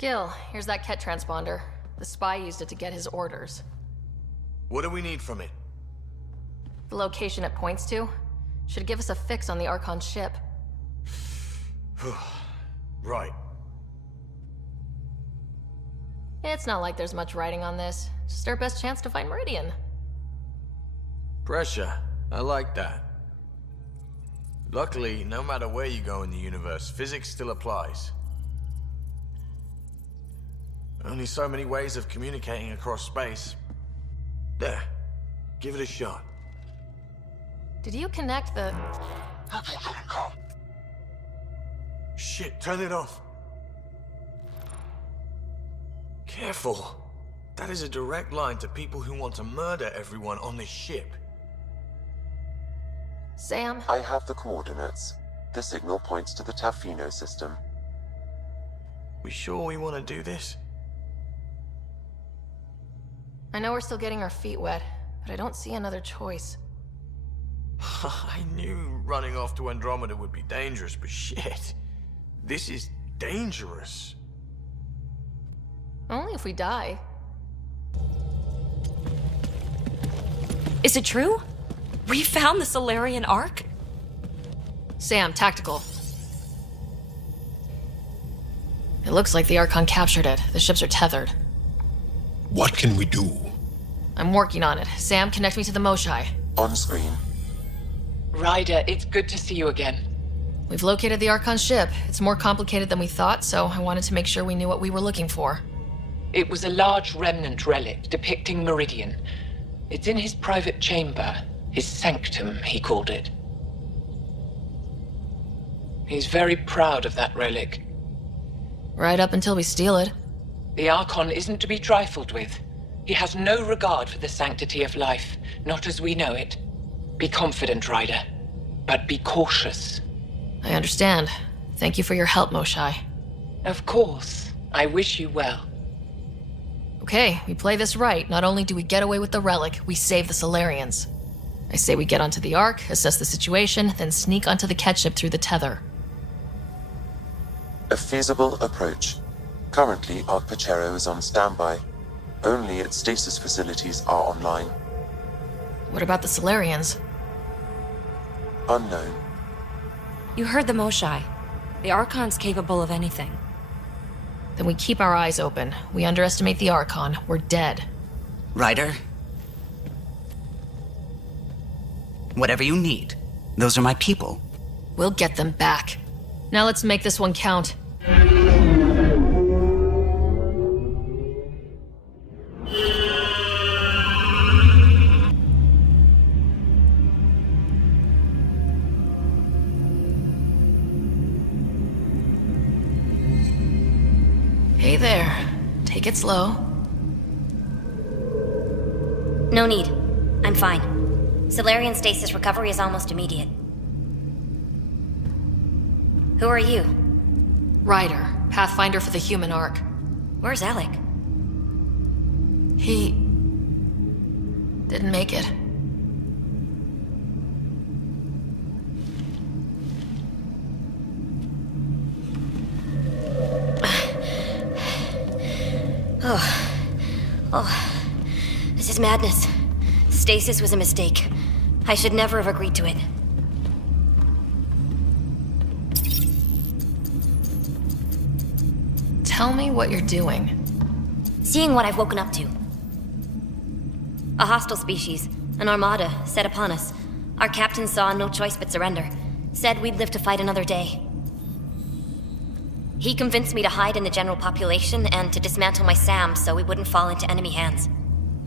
Gil, here's that Ket transponder. The spy used it to get his orders. What do we need from it? The location it points to should give us a fix on the Archon ship. Right. It's not like there's much writing on this. Just our best chance to find Meridian. Pressure. I like that. Luckily, no matter where you go in the universe, physics still applies. Only so many ways of communicating across space. There. Give it a shot. Did you connect the... Shit, turn it off. Careful. That is a direct line to people who want to murder everyone on this ship. Sam? I have the coordinates. The signal points to the Tafino system. We sure we want to do this? I know we're still getting our feet wet, but I don't see another choice. I knew running off to Andromeda would be dangerous, but shit. This is dangerous. Only if we die. Is it true? We found the Solarian Ark? Sam, tactical. It looks like the Archon captured it. The ships are tethered. What can we do? I'm working on it. Sam, connect me to the Moshai. On screen. Ryder, it's good to see you again. We've located the Archon ship. It's more complicated than we thought, so I wanted to make sure we knew what we were looking for. It was a large remnant relic depicting Meridian. It's in his private chamber. His sanctum, he called it. He's very proud of that relic. Right up until we steal it. The Archon isn't to be trifled with. He has no regard for the sanctity of life, not as we know it. Be confident, Ryder, but be cautious. I understand. Thank you for your help, Moshai. Of course. I wish you well. Okay, we play this right. Not only do we get away with the relic, we save the Solarians. I say we get onto the Ark, assess the situation, then sneak onto the Ket ship through the tether. A feasible approach. Currently, Ark Pachero is on standby. Only its stasis facilities are online. What about the Solarians? Unknown. You heard the Moshai. The Archon's capable of anything. Then we keep our eyes open. We underestimate the Archon, we're dead. Ryder? Whatever you need. Those are my people. We'll get them back. Now let's make this one count. Hey there. Take it slow. No need. I'm fine. Solarian stasis recovery is almost immediate. Who are you? Ryder, Pathfinder for the human Ark. Where's Alec? He... didn't make it. Oh, this is madness. Stasis was a mistake. I should never have agreed to it. Tell me what you're doing. Seeing what I've woken up to. A hostile species, an armada, set upon us. Our captain saw no choice but surrender. Said we'd live to fight another day. He convinced me to hide in the general population and to dismantle my SAM so we wouldn't fall into enemy hands.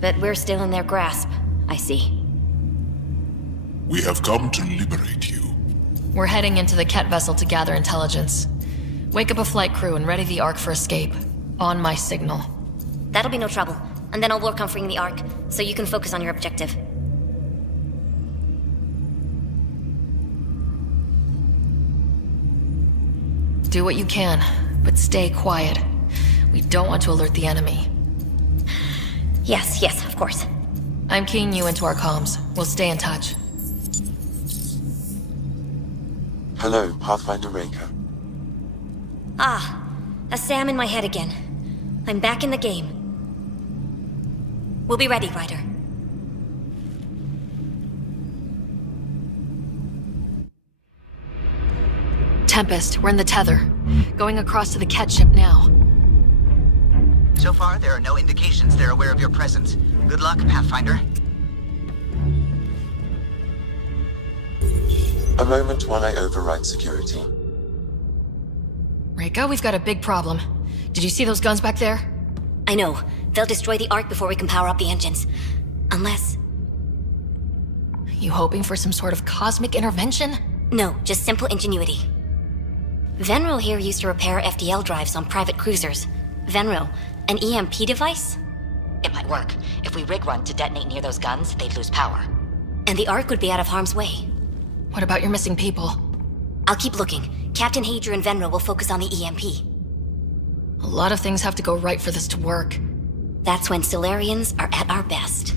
But we're still in their grasp, I see. We have come to liberate you. We're heading into the Ket vessel to gather intelligence. Wake up a flight crew and ready the Ark for escape. On my signal. That'll be no trouble, and then I'll work on freeing the Ark, so you can focus on your objective. Do what you can, but stay quiet. We don't want to alert the enemy. Yes, of course. I'm keying you into our comms. We'll stay in touch. Hello, Pathfinder Raker. Ah, A Sam in my head again. I'm back in the game. We'll be ready, Ryder. Tempest, we're in the tether. Going across to the catch ship now. So far, there are no indications they're aware of your presence. Good luck, Pathfinder. A moment while I override security. Reika, we've got a big problem. Did you see those guns back there? I know. They'll destroy the Ark before we can power up the engines. Unless... You hoping for some sort of cosmic intervention? No, just simple ingenuity. Venro here used to repair FDL drives on private cruisers. Venro, an EMP device? It might work. If we rig one to detonate near those guns, they'd lose power. And the Ark would be out of harm's way. What about your missing people? I'll keep looking. Captain Hadra and Venro will focus on the EMP. A lot of things have to go right for this to work. That's when Solarians are at our best.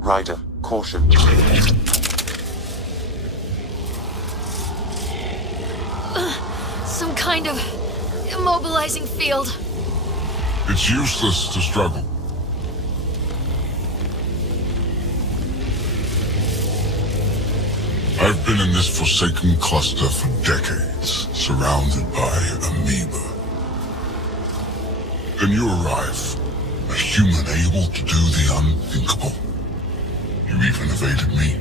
Ryder, caution. Some kind of immobilizing field. It's useless to struggle. I've been in this forsaken cluster for decades, surrounded by amoeba. Then you arrive, a human able to do the unthinkable. You even evaded me.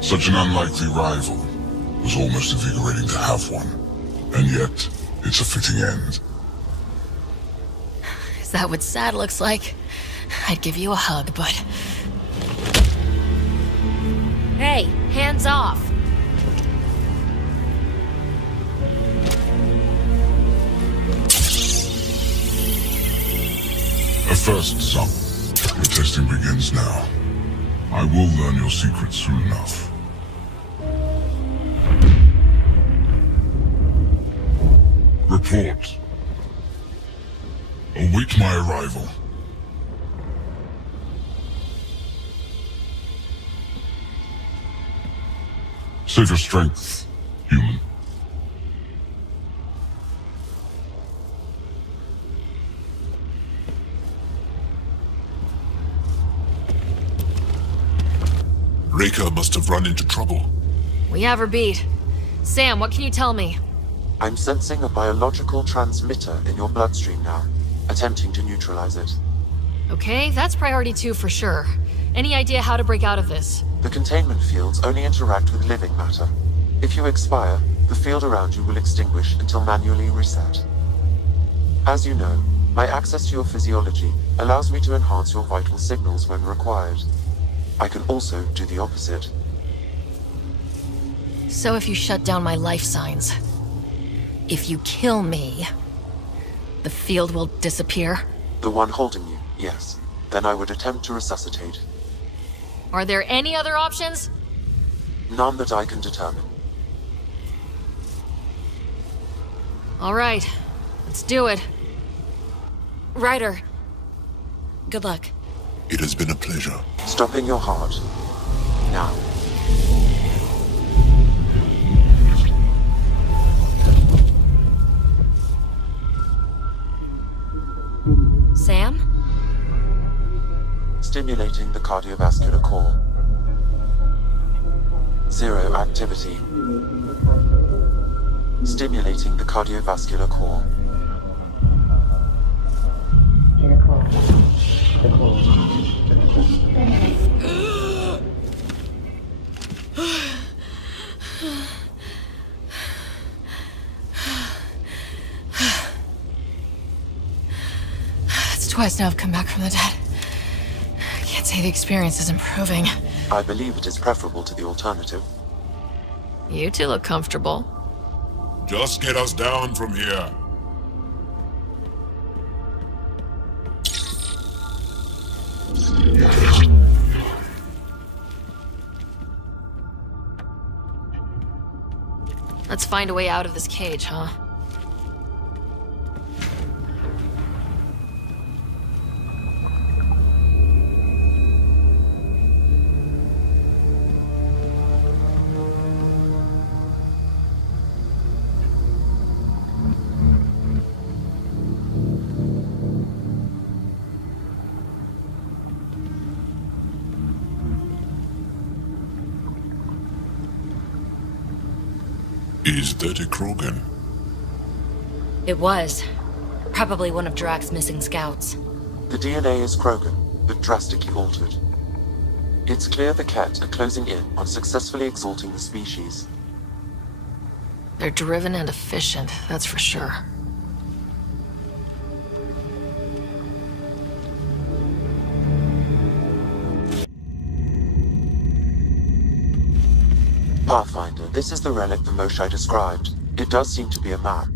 Such an unlikely rival. Was almost invigorating to have one. And yet, it's a fitting end. Is that what sad looks like? I'd give you a hug, but... Hey, hands off! A first, son. Your testing begins now. I will learn your secrets soon enough. Report. Await my arrival. Save your strength, human. Reika must have run into trouble. We have her beat. Sam, what can you tell me? I'm sensing a biological transmitter in your bloodstream now, attempting to neutralize it. Okay, that's priority 2 for sure. Any idea how to break out of this? The containment fields only interact with living matter. If you expire, the field around you will extinguish until manually reset. As you know, my access to your physiology allows me to enhance your vital signals when required. I can also do the opposite. So if you shut down my life signs, if you kill me, the field will disappear? The one holding you, yes. Then I would attempt to resuscitate. Are there any other options? None that I can determine. All right, let's do it. Ryder, good luck. It has been a pleasure. Stopping your heart. Now. Sam? Stimulating the cardiovascular core. 0 activity. Stimulating the cardiovascular core. It's twice now I've come back from the dead. I can't say the experience is improving. I believe it is preferable to the alternative. You two look comfortable. Just get us down from here. Let's find a way out of this cage, huh? Is that a Krogan? It was. Probably one of Drax's missing scouts. The DNA is Krogan, but drastically altered. It's clear the Ket are closing in on successfully exalting the species. They're driven and efficient, that's for sure. Pathfinder, this is the relic the Moshai described. It does seem to be a map.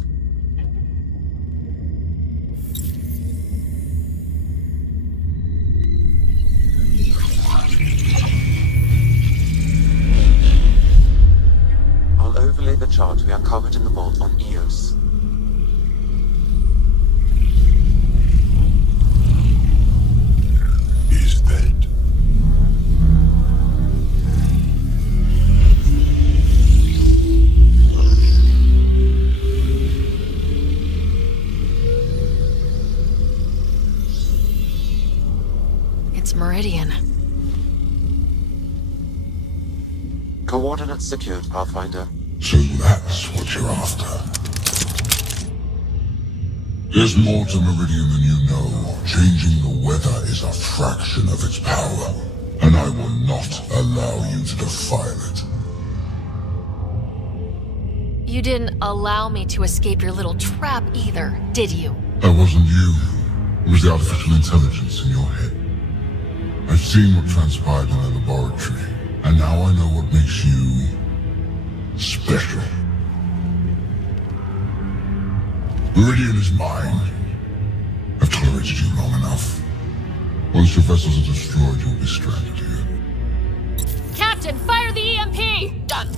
I'll overlay the chart we uncovered in the vault on Eos. Is that? It's Meridian. Coordinates secured, Pathfinder. So that's what you're after. There's more to Meridian than you know. Changing the weather is a fraction of its power, and I will not allow you to defile it. You didn't allow me to escape your little trap either, did you? That wasn't you. It was the artificial intelligence in your head. I've seen what transpired in the laboratory, and now I know what makes you special. Meridian is mine. I've tolerated you long enough. Once your vessels are destroyed, you'll be stranded here. Captain, fire the EMP! Done.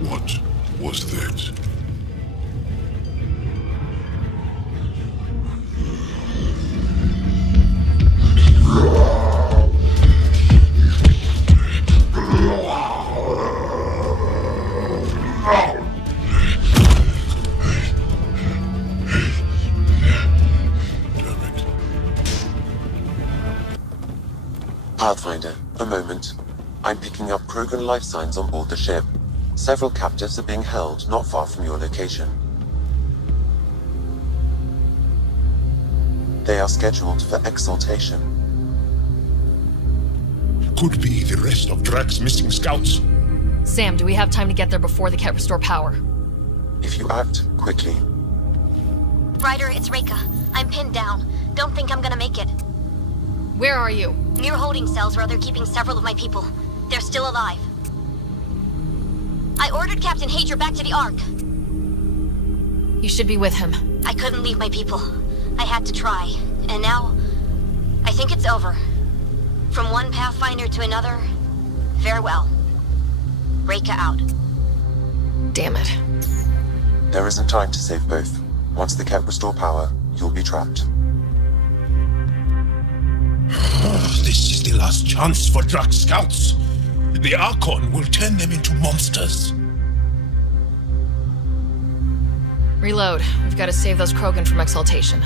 What was that? Pathfinder, a moment. I'm picking up Krogan life signs on board the ship. Several captives are being held not far from your location. They are scheduled for exaltation. Could be the rest of Drax's missing scouts. Sam, do we have time to get there before the Ket restore power? If you act quickly. Ryder, it's Reika. I'm pinned down. Don't think I'm gonna make it. Where are you? Near holding cells where they're keeping several of my people. They're still alive. I ordered Captain Hager back to the Ark. You should be with him. I couldn't leave my people. I had to try. And now, I think it's over. From one Pathfinder to another, farewell. Reika out. Damn it. There isn't time to save both. Once the Ket restore power, you'll be trapped. This is the last chance for Drax scouts. The Archon will turn them into monsters. Reload. We've got to save those Krogan from exaltation.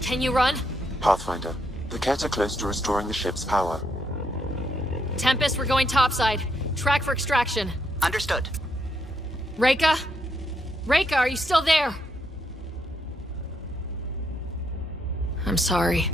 Can you run? Pathfinder, the Ket are close to restoring the ship's power. Tempest, we're going topside. Track for extraction. Understood. Reika? Reika, are you still there? I'm sorry.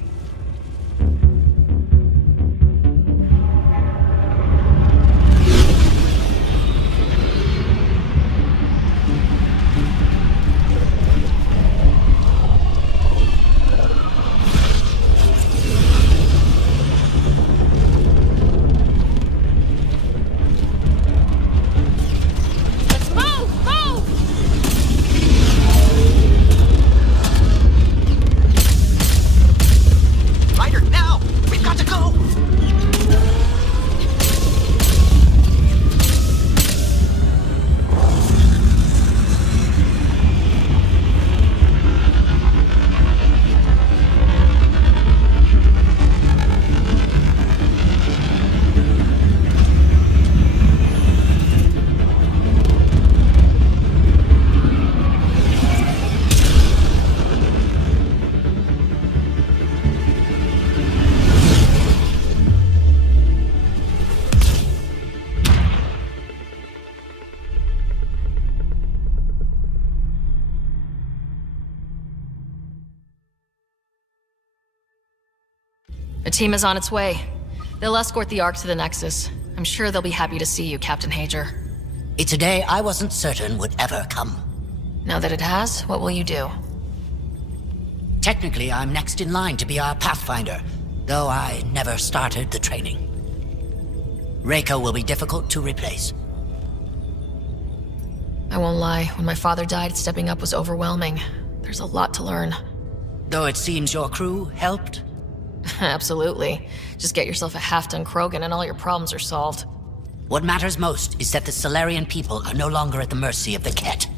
A team is on its way. They'll escort the Ark to the Nexus. I'm sure they'll be happy to see you, Captain Hager. It's a day I wasn't certain would ever come. Now that it has, what will you do? Technically, I'm next in line to be our Pathfinder, though I never started the training. Reiko will be difficult to replace. I won't lie, when my father died, stepping up was overwhelming. There's a lot to learn. Though it seems your crew helped? Absolutely. Just get yourself a half-ton Krogan and all your problems are solved. What matters most is that the Solarian people are no longer at the mercy of the Ket.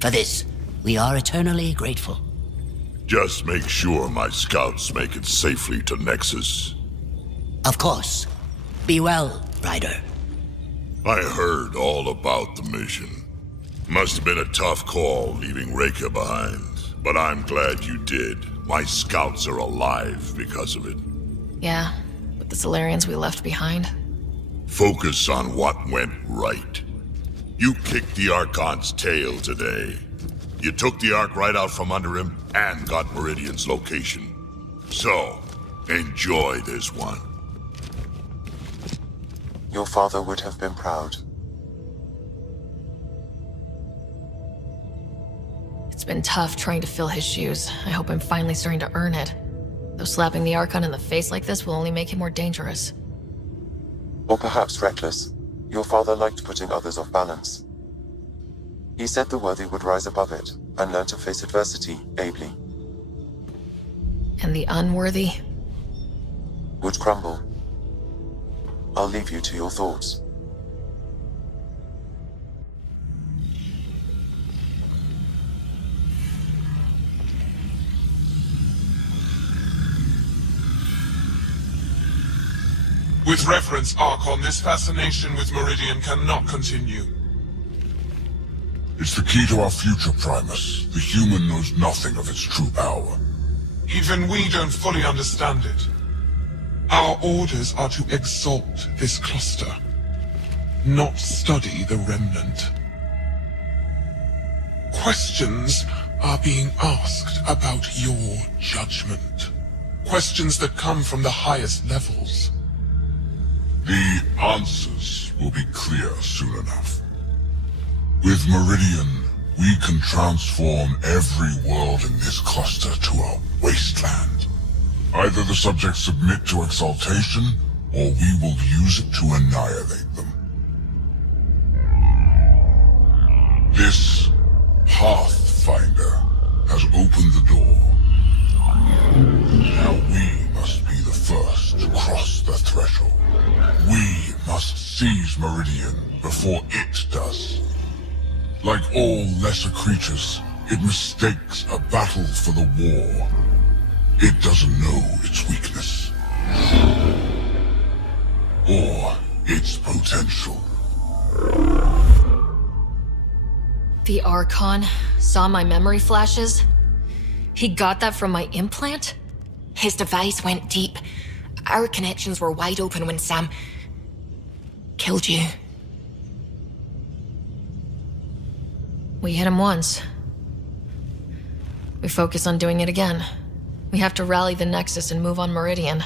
For this, we are eternally grateful. Just make sure my scouts make it safely to Nexus. Of course. Be well, Ryder. I heard all about the mission. Must have been a tough call leaving Reika behind, but I'm glad you did. My scouts are alive because of it. Yeah, but the Solarians we left behind? Focus on what went right. You kicked the Archon's tail today. You took the Ark right out from under him and got Meridian's location. So, enjoy this one. Your father would have been proud. It's been tough trying to fill his shoes. I hope I'm finally starting to earn it. Though slapping the Archon in the face like this will only make him more dangerous. Or perhaps reckless. Your father liked putting others off balance. He said the worthy would rise above it and learn to face adversity ably. And the unworthy? Would crumble. I'll leave you to your thoughts. With reverence, Archon, this fascination with Meridian cannot continue. It's the key to our future, Primus. The human knows nothing of its true power. Even we don't fully understand it. Our orders are to exalt this cluster, not study the remnant. Questions are being asked about your judgment. Questions that come from the highest levels. The answers will be clear soon enough. With Meridian, we can transform every world in this cluster to a wasteland. Either the subjects submit to exaltation, or we will use it to annihilate them. This Pathfinder has opened the door. Now we must be the first to cross the threshold. We must seize Meridian before it does. Like all lesser creatures, it mistakes a battle for the war. It doesn't know its weakness. Or its potential. The Archon saw my memory flashes? He got that from my implant? His device went deep. Our connections were wide open when Sam killed you. We hit him once. We focus on doing it again. We have to rally the Nexus and move on Meridian.